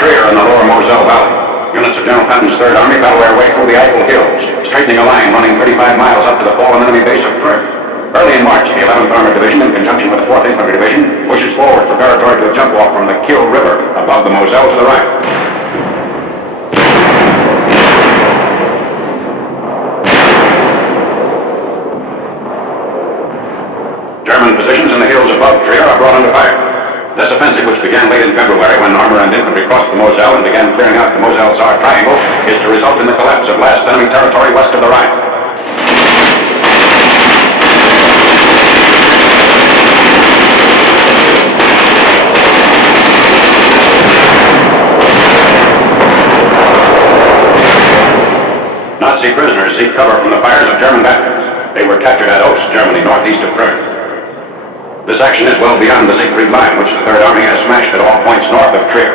Trier in the lower Moselle Valley. Units of General Patton's Third Army battle their way through the Eiffel Hills, straightening a line running 35 miles up to the fallen enemy base of Trier. Early in March, the 11th Armored Division, in conjunction with the 4th Infantry Division, pushes forward preparatory to a jump-off from the Kiel River above the Moselle to the right. German positions in the hills above Trier are brought under fire. This offensive, which began late in February when armor and infantry crossed the Moselle and began clearing out the Moselle-Saar Triangle, is to result in the collapse of last enemy territory west of the Rhine. Nazi prisoners seek cover from the fires of German batteries. They were captured at Ost, Germany, northeast of Trier. This action is well beyond the Siegfried Line, which the Third Army has smashed at all points north of Trier.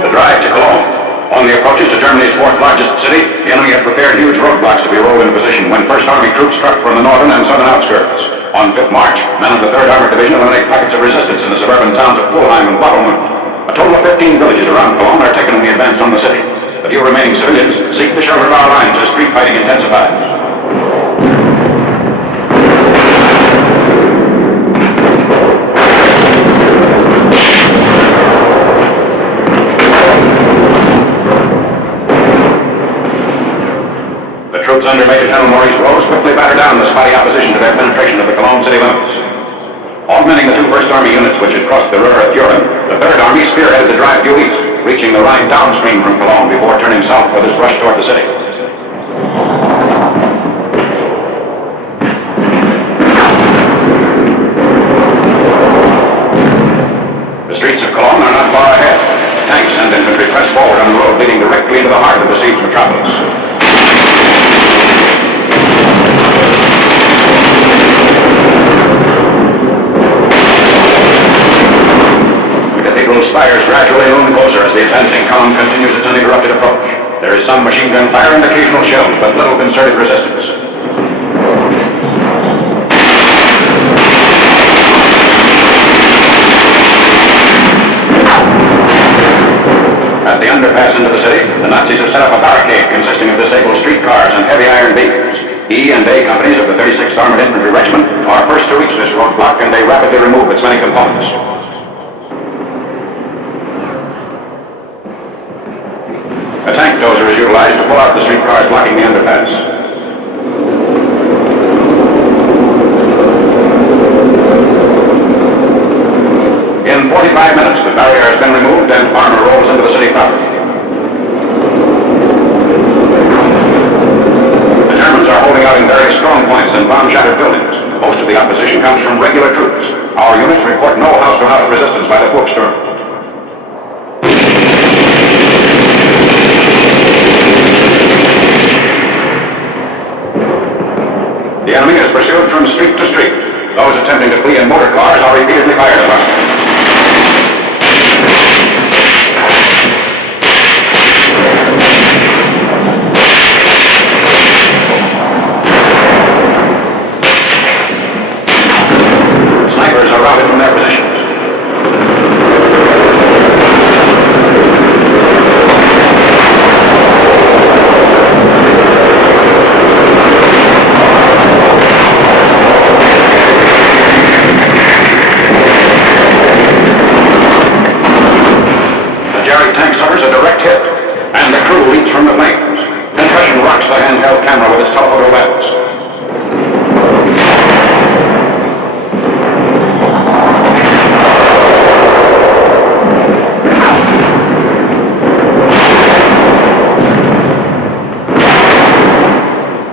The drive to Cologne. On the approaches to Germany's fourth largest city, the enemy had prepared huge roadblocks to be rolled into position when First Army troops struck from the northern and southern outskirts. On 5th March, men of the 3rd Armored Division eliminate pockets of resistance in the suburban towns of Pulheim and Bottlemund. A total of 15 villages around Cologne are taken in the advance on the city. The few remaining civilians seek the shelter of our lines as street fighting intensifies. The troops under Major General Maurice Rose quickly batter down the spotty opposition to their penetration of the Cologne city limits. Augmenting the two First Army units which had crossed the Ruhr at Düren, the Third Army spearheaded the drive due east, reaching the Rhine downstream from Cologne before turning south with its rush toward the city. The streets of Cologne are not far ahead. Tanks and infantry press forward on the road leading directly into the heart of the besieged metropolis. Spires gradually loom closer as the advancing column continues its uninterrupted approach. There is some machine gun fire and occasional shells, but little concerted resistance. At the underpass into the city, the Nazis have set up a barricade consisting of disabled streetcars and heavy iron beams. E and A companies of the 36th Armored Infantry Regiment are first to reach this roadblock, and they rapidly remove its many components. A tank dozer is utilized to pull out the streetcars blocking the underpass. In 45 minutes, the barrier has been removed and armor rolls into the city proper. The Germans are holding out in very strong points and bomb-shattered buildings. Most of the opposition comes from regular troops. Our units report no house-to-house resistance by the Volkssturm. The enemy is pursued from street to street. Those attempting to flee in motor cars are repeatedly fired upon. Snipers are routed from their positions. Camera with its telephoto lens.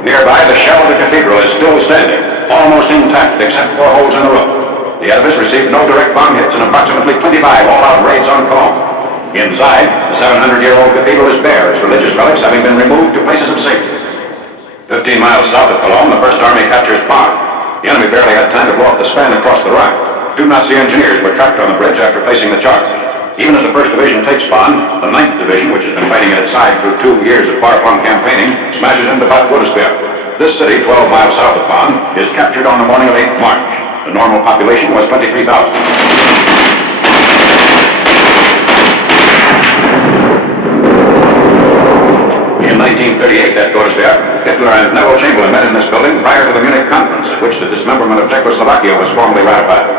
Nearby, the shell of the cathedral is still standing, almost intact except for holes in the roof. The edifice received no direct bomb hits in approximately 25 all-out raids on Cologne. Inside, the 700-year-old cathedral is bare, its religious relics having been removed to places of safety. 15 miles south of Cologne, the First Army captures Bonn. The enemy barely had time to blow up the span across the Rhine. Two Nazi engineers were trapped on the bridge after placing the charge. Even as the 1st Division takes Bonn, the 9th Division, which has been fighting at its side through 2 years of far-flung campaigning, smashes into Bad Godesberg. This city, 12 miles south of Bonn, is captured on the morning of 8th March. The normal population was 23,000. In 1938 at Godesberg, Hitler and Neville Chamberlain met in this building prior to the Munich Conference, at which the dismemberment of Czechoslovakia was formally ratified.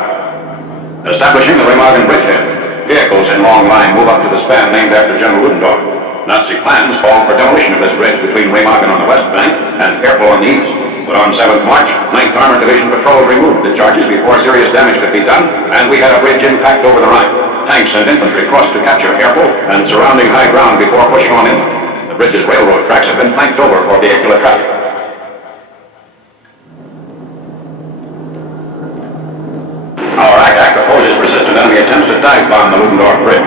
Establishing the Remagen bridgehead, vehicles in long line move up to the span named after General Ludendorff. Nazi plans called for demolition of this bridge between Remagen on the west bank and Erfurt on the east. But on 7th March, 9th Armored Division patrols removed the charges before serious damage could be done, and we had a bridge impact over the Rhine. Tanks and infantry crossed to capture Erfurt and surrounding high ground before pushing on inland. The bridge's railroad tracks have been planked over for vehicular traffic. Our attack opposes persistent enemy attempts to dive bomb the Ludendorff Bridge.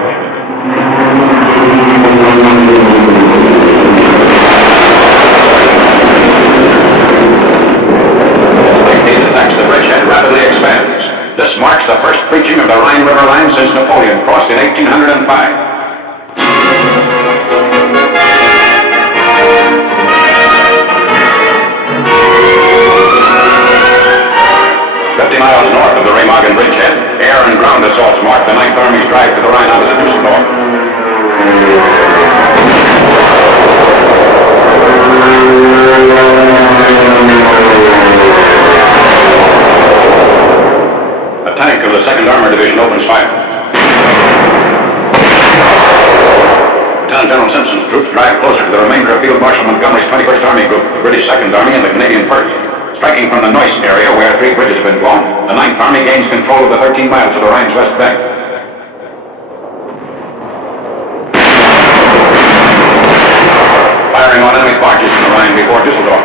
Despite these attacks, the bridgehead rapidly expands. This marks the first breaching of the Rhine River line since Napoleon crossed in 1805. 50 miles north of the Remagen bridgehead, air and ground assaults mark the 9th Army's drive to the Rhine opposite Düsseldorf. A tank of the 2nd Armored Division opens fire. Lieutenant General Simpson's troops drive closer to the remainder of Field Marshal Montgomery's 21st Army Group, the British 2nd Army and the Canadian 1st. Striking from the Neuss area where 3 bridges have been blown, the 9th Army gains control of the 13 miles of the Rhine's west bank. Firing on enemy barges in the Rhine before Düsseldorf.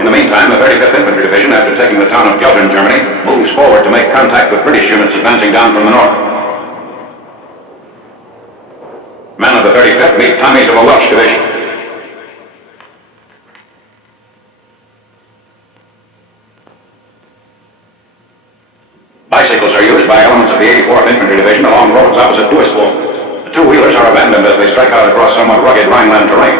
In the meantime, the 35th Infantry Division, after taking the town of Gelder in Germany, moves forward to make contact with British units advancing down from the north. Men of the 35th meet Tommies of the Welsh Division. Bicycles are used by elements of the 84th Infantry Division along roads opposite Duisburg. The two-wheelers are abandoned as they strike out across somewhat rugged Rhineland terrain.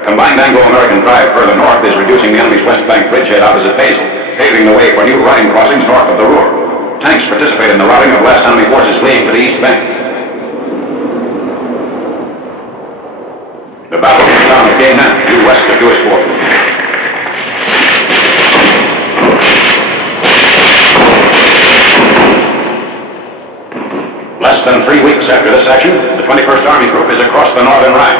A combined Anglo-American drive further north is reducing the enemy's west bank bridgehead opposite Basel, paving the way for new Rhine crossings north of the Ruhr. Tanks participate in the routing of last enemy forces fleeing to the east bank. The battle of the town of Gainan, due west of Duisburg. Less than 3 weeks after this action, the 21st Army Group is across the northern Rhine.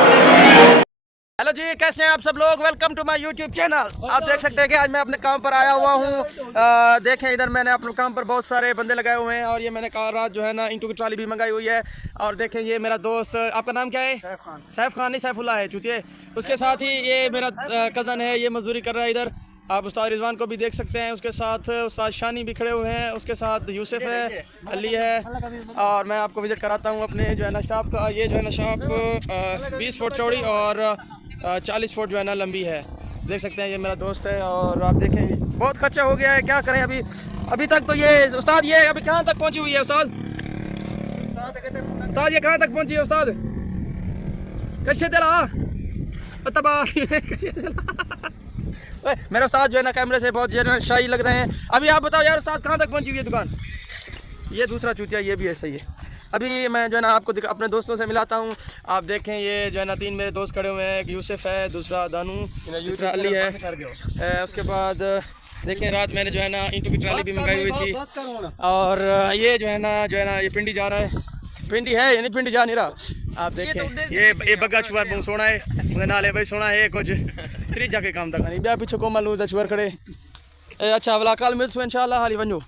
Hello ji, कैसे हैं आप सब लोग। Welcome to my YouTube channel. आप देख सकते हैं कि आज मैं अपने काम पर आया हुआ हूँ। देखें इधर मैंने अपने काम पर बहुत सारे बंदे लगाए हुए हैं और ये मैंने कहा रात जो है ना इंटू की ट्राली भी मंगाई हुई है। और देखें ये मेरा दोस्त, आपका नाम क्या है? सैफ खान नहीं, सैफुल्ला है चूतिए। उसके साथ ही ये मेरा कज़न है, ये मजदूरी कर रहा है इधर। आप उस्ताद रिजवान को भी देख सकते हैं, उसके साथ उस्ताद शानी भी खड़े हुए हैं, उसके साथ यूसुफ है, अली है। और मैं आपको विज़िट कराता हूँ अपने जो है ना शॉप का। ये जो है ना शॉप 20 फुट चौड़ी और 40 फुट जो है ना लंबी है। देख सकते हैं ये मेरा दोस्त है। और आप देखें बहुत खर्चा हो गया है, क्या करें अभी तक तो ये उस्ताद ये अभी कहाँ तक पहुँची हुई है उस्ताद? उस्ताद ये कहाँ तक पहुँची है उस्ताद? कैसे दिला तबाह मेरे उस्ताद जो है ना कैमरे से बहुत जो है ना शाही लग रहे हैं। अभी आप बताओ यार उस्ताद कहाँ तक पहुँची हुई है दुकान? ये दूसरा चूतिया ये भी ऐसा ही है। अभी मैं जो है ना आपको अपने दोस्तों से मिलाता हूँ। आप देखें ये जो है ना 3 मेरे दोस्त खड़े हुए हैं, एक यूसुफ है, दूसरा दानू, दूसरा अली है। उसके बाद देखें रात मैंने जो है ना ईंटों की ट्राली भी मंगाई हुई थी। और ये जो है ना ये पिंडी जा रहा है, पिंडी है यानी पिंडी जा नहीं रहा। आप देखें ये बग्गा छुआर बहुत सोना है, उन्हें नाले भाई सोना है कुछ फिर जाके काम तक नहीं ब्याह पीछे को मालूम छुआर खड़े। अच्छा वाला कल मिलसू इंशाल्लाह हाली वनो।